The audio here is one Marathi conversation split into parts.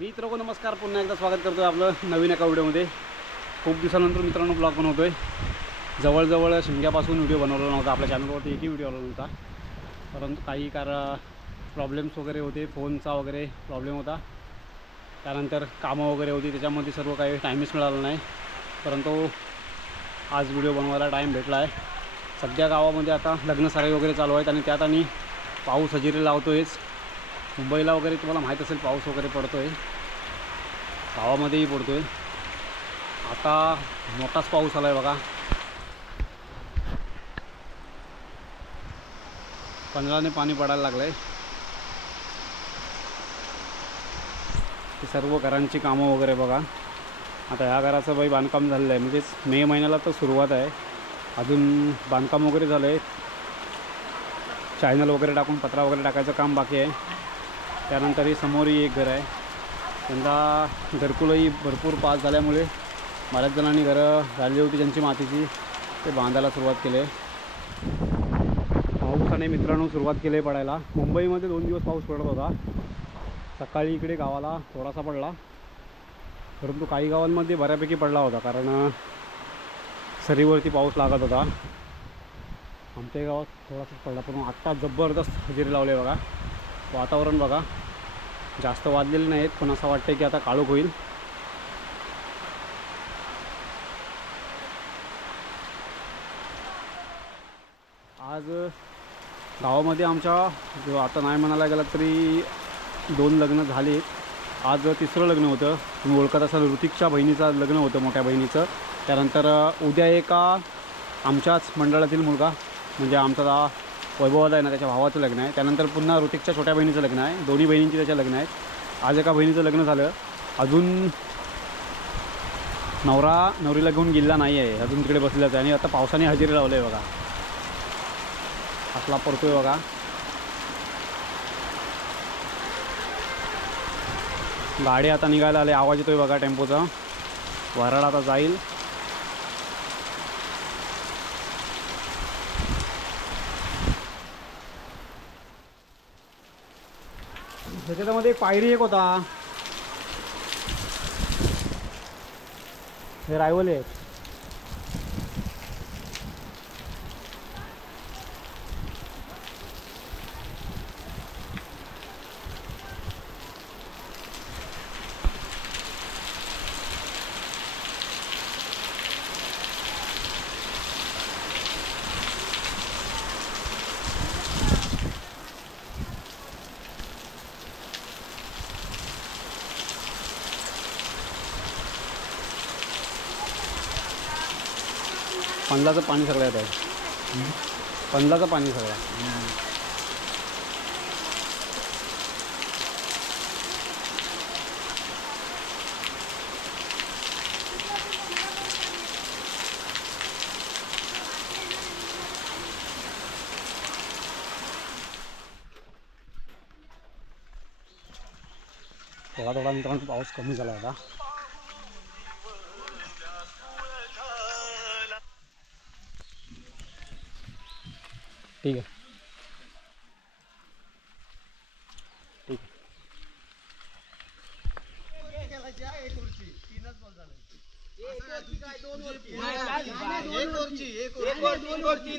मित्र नमस्कार. पुन्हा एकदा स्वागत करतो आपलं नवीन एका व्हिडिओमध्ये. खूप दिवसानंतर मित्रांनो ब्लॉग बनवतो आहे जवळजवळ शिमग्यापासून व्हिडिओ बनवला नव्हता. आपल्या चॅनलवरती एकही व्हिडिओ आला नव्हता. परंतु काही कार प्रॉब्लेम्स वगैरे होते. फोनचा वगैरे प्रॉब्लेम होता. त्यानंतर कामं वगैरे होती. त्याच्यामध्ये सर्व काही टाईमच मिळाला नाही. परंतु आज व्हिडिओ बनवायला टाईम भेटला आहे सध्या गावामध्ये आता लग्न सराई वगैरे चालू आहेत आणि त्यात आणि पाऊस हजेरी लावतो आहेच मुंबईला वगैरे तुम्हाला माहीत असेल पाऊस वगैरे पडतो आहे गावामध्येही पडतो आहे आता मोठाच पाऊस आला आहे बघा. पंधराने पाणी पडायला लागलं आहे ती सर्व घरांची कामं वगैरे बघा. आता ह्या घराचं बाई बांधकाम झालेलं आहे. म्हणजेच मे महिन्याला तर सुरुवात आहे. अजून बांधकाम वगैरे झालं आहे चॅनल वगैरे टाकून पत्रा वगैरे टाकायचं काम बाकी आहे. त्यानंतर समोरही एक घर आहे. यंदा घरकुलही भरपूर पास झाल्यामुळे बऱ्याच जणांनी घरं झालेली होती ज्यांची मातीची. ते बांधायला सुरुवात केली. आहे पावसाने मित्रांनो सुरुवात केली आहे पडायला. मुंबईमध्ये दोन दिवस पाऊस पडत होता. सकाळी इकडे गावाला थोडासा पडला. परंतु काही गावांमध्ये बऱ्यापैकी पडला होता कारण सरीवरती पाऊस लागत होता. आमच्या गावात थोडासा पडला पण आत्ता जबरदस्त हजेरी लावले बघा. वातावरण बघा. जास्त वाजलेले नाहीत पण असं वाटतं की आता काळोख होईल. आज गावामध्ये आमच्या जो आता नाही म्हणायला गेला तरी दोन लग्न झाले. आज तिसरं लग्न होतं. तुम्ही ओळखत असाल ऋतिकच्या बहिणीचं लग्न होतं मोठ्या बहिणीचं. त्यानंतर उद्या एका आमच्याच मंडळातील मुलगा म्हणजे आमचा वैभवाला आहे ना त्याच्या भावाचं लग्न आहे. त्यानंतर पुन्हा ऋतिकच्या छोट्या बहिणीचं लग्न आहे. दोन्ही बहिणींची त्याच्या लग्न आहेत. आज एका बहिणीचं लग्न झालं. अजून नवरा नवरीला घेऊन गेला नाही आहे अजून तिकडे बसलेलाच आहे. आणि आता पावसाने हजेरी लावलं आहे बघा. असला पडतोय बघा. गाडी आता निघायला आले. आवाज येतोय बघा टेम्पोचा. वराड आता जाईल. त्याच्यामध्ये एक पायरी एक होता. हे रायवल आहेत. पंधराचं पाणी सगळ्यात आहे. पंधराचं पाणी सगळं थोडा थोडा मित्रांनो पाऊस कमी झाला होता ठीक है। ठीक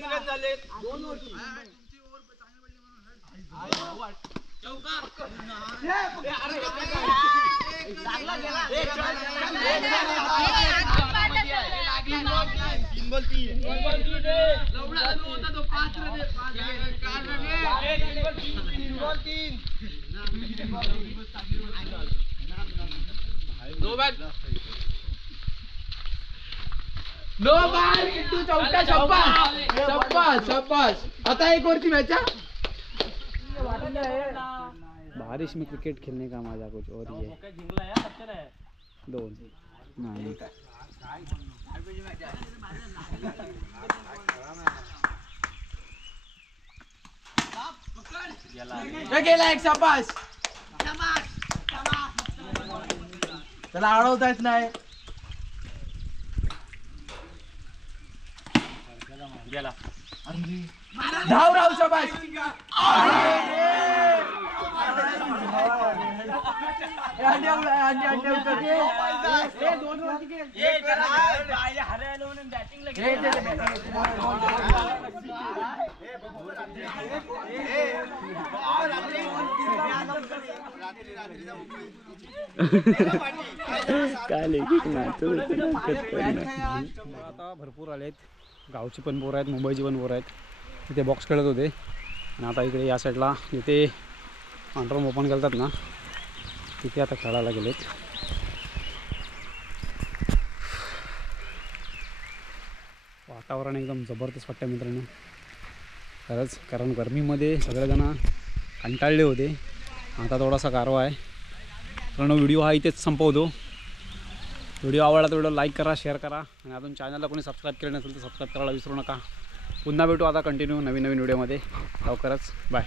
लागला गेला आहे नो बार किट्टू चौथा शब्बास शब्बास शब्बास आता एक वरची मॅच हा? बारिश में क्रिकेट खेलने का मजा कुछ और ही है। दोन नाही हे गेला एक शब्बास त्याला अडवता येत नाही. धाव राव शबाश आता भरपूर आले आहेत गावची पण पोरं आहेत मुंबईची पण पोरं आहेत तिथे बॉक्स खेळत होते आणि आता इकडे या साईडला जिथे अंडरम ओपन करतात ना तिथे आता खेळायला गेलेत. वातावरण एकदम जबरदस्त वाटतं मित्रांनो. खरंच कारण गरमीमध्ये सगळेजण कंटाळले होते. आता थोडासा गारवा आहे. कारण व्हिडिओ हा इथेच संपवतो. व्हिडिओ आवडला तर व्हिडिओ लाईक करा शेअर करा आणि अजून चॅनलला कोणी सबस्क्राईब केलं नसेल तर सबस्क्राईब करायला विसरू नका. पुन्हा भेटू आता कंटिन्यू नवीन नवीन व्हिडिओमध्ये लवकरच. बाय